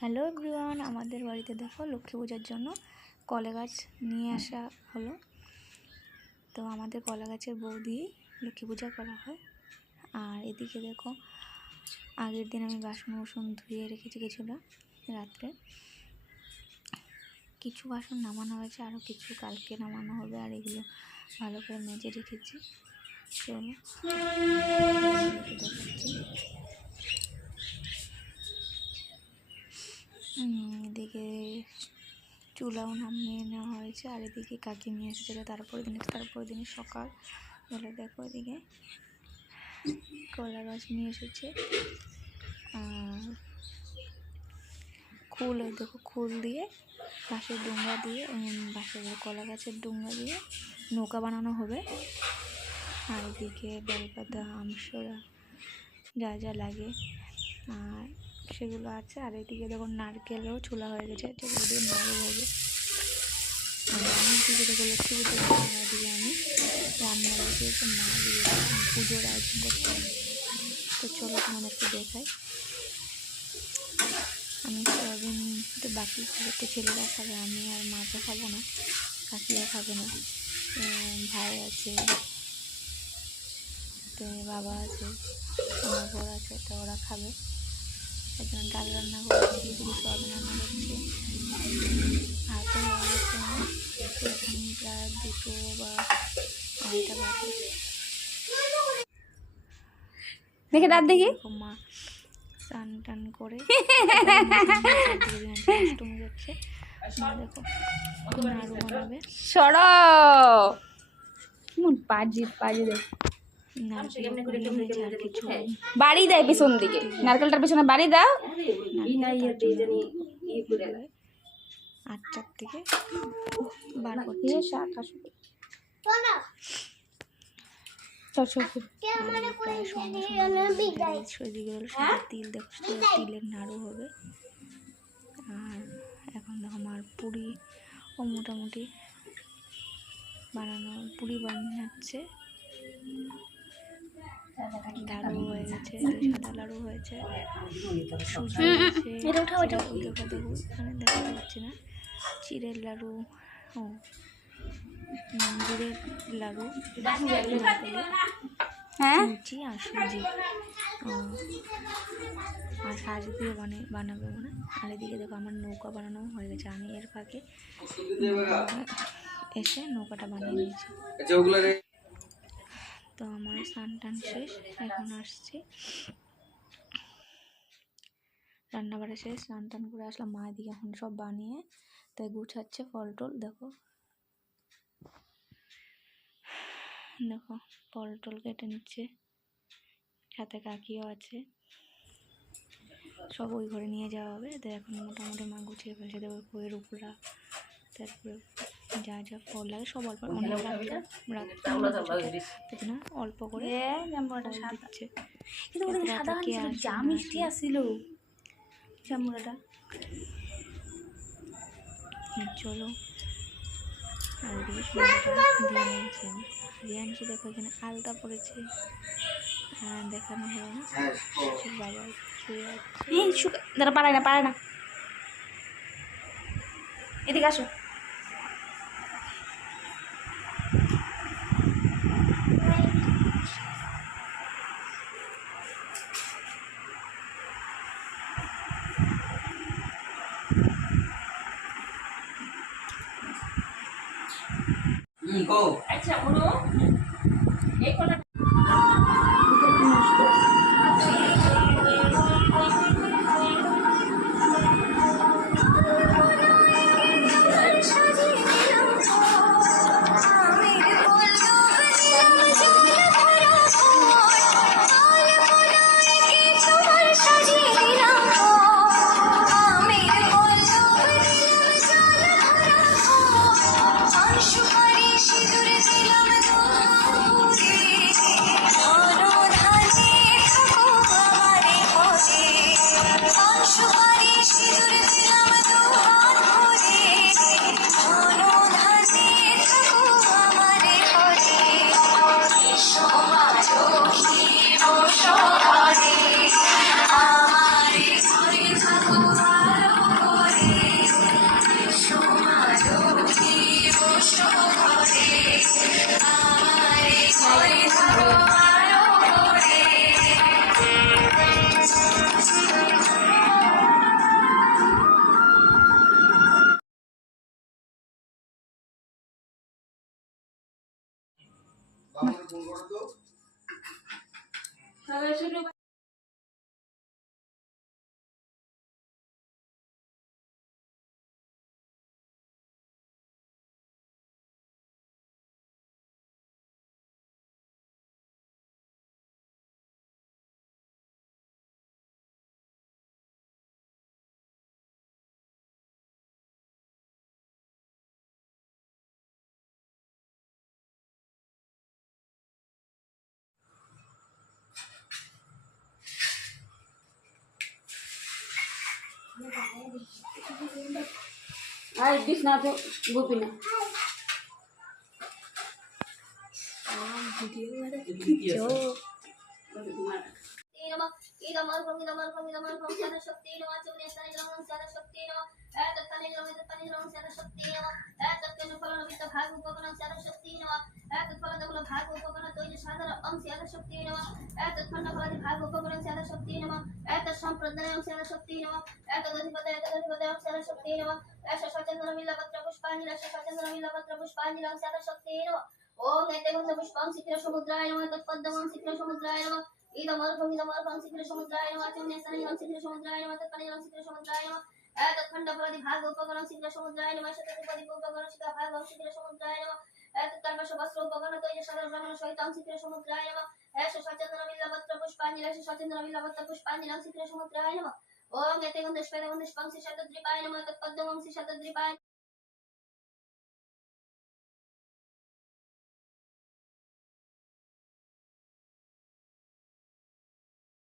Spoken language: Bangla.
হ্যালো এভরিওয়ান, আমাদের বাড়িতে দেখো লক্ষ্মী পূজার জন্য কলা গাছ নিয়ে আসা হলো। তো আমাদের কলা গাছের বৌদি লক্ষ্মী পূজা করা হয়। আর এদিকে দেখো আগের দিন আমি বাসন ধুয়ে রেখেছি কিছুটা রাত্রে, কিছু বাসন নামানো হয়েছে, আরও কিছু কালকে নামানো হবে। আর এগুলো ভালো করে মেজে রেখেছি। চলো দেখাচ্ছি। এদিকে চুলাও নামিয়ে নেওয়া হয়েছে। আর এদিকে কাকি নিয়ে এসেছিলো তারপরে দিনে সকাল বলে দেখো এদিকে কলা গাছ নিয়ে এসেছে। আর খুল, দেখো খুল দিয়ে বাঁশের ডোঙ্গা দিয়ে কলা গাছের ডোঙ্গা দিয়ে নৌকা বানানো হবে। আর এদিকে বেলপাতা, আমসরা যা যা লাগে আর সেগুলো আছে। আর এদিকে দেখো নারকেলও ছোলা হয়ে গেছে, যেগুলো দিয়ে নাড়ু হবে। আর আমি দিকে দেখো লক্ষ্মী পুজো দিকে আমি রান্না বসিয়েছি, মা দিয়ে পুজোর আয়োজন করতে হবে। তো চলো তোমাদেরকে দেখাই। আমি সয়াবিন একটু বাকি খাবে, ছেলেরা খাবে, আমি আর মা তো খাবো না, কাকিও খাবে না, ভাই আছে, তো বাবা আছে, আমার বর আছে, তো ওরা খাবে। একজন ডাল রান্না করছি, এদিকে সয়াবিন রান্না করছি। ভাতও হয়ে গেছে, এখন প্রায় 2 বা 2:30 বাজে। দেখে দাঁত দেখি মা স্নান টান করে অষ্টমী যাচ্ছে। মা দেখো নাড়ু বানাবে। বাড়ি দেয় পিছন দিকে, নারকেলটার পিছনে বাড়ি দাও। 8টার থেকে বার করছে। তিল দেখো, তিলের নাড়ু হবে। আর এখন দেখো আমার পুরি ও মোটামুটি পুরি বানাচ্ছে। লাড়ু হয়ে গেছে, সাদা লাড়ু হয়েছে, সুজি হয়েছে, এখানে দেখা যাচ্ছে না, চিড়ের লাড়ু, গুড়ের লাড়ু, লুচি আর সুজি আর সাজ দিয়ে বানাবে মানে। আর এদিকে দেখো আমার নৌকা বানানো হয়ে গেছে, আমি এর ফাঁকে এসে নৌকাটা বানিয়ে নিয়েছি। তো আমার স্নান টান শেষ, এখন আসছি রান্নাবাড়া শেষ, স্নান টান করে আসলাম। মা এদিকে এখন সব বানিয়ে তাই গুছাচ্ছে ফল টল। দেখো ফল টল কেটে নিচ্ছে, সাথে কাকিও আছে, সব ওই ঘরে নিয়ে যাওয়া হবে। তো এখন মোটামুটি মা গুছিয়ে ফেলছে। দেখো বইয়ের উপরা, তারপরে যা যা ফল লাগে সব অল্প, অনেক রাখতে না, অল্প করে দিচ্ছে। যা মিষ্টি আসছিল জামুরাটা। চলো আর ওদিকে সন্ধ্যাটা দিয়ে নিয়েছি আমি, হারিয়ে আনছি। দেখো এখানে আলতা পড়েছে, দেখানো হলো না, বাবা শুয়ে আছে। দাঁড়া, পারে না, এদিকে আসো। আচ্ছা বলো এই কথা আর দিস না তো গোপী না ভিডিও ओम एतेगुंड पुष्पं शिखर समुद्राय नमः तत्पद्मं शिखर समुद्राय नमः इदमर्भं शिखर समुद्राय नमः चुन्नेसनिलं शिखर समुद्राय नमः तत्पनिलं शिखर समुद्राय नमः एतत्खंड फलदि भाग उपगणं शिखर समुद्राय नमः शतपदि उपगणं शिखर भागं शिखर समुद्राय नमः एतत्कल्पश वस्त्र उपगणं तैज सदर ब्रह्मण सहितं शिखर समुद्राय नमः ऐश सचंद्र विल्लवत्र पुष्पांजलि ऐश सचंद्र विल्लवत्र पुष्पांजलि शिखर समुद्राय नमः ओम एतेगुंड पुष्पं शिखर समुद्राय नमः तत्पद्मं शिखर समुद्राय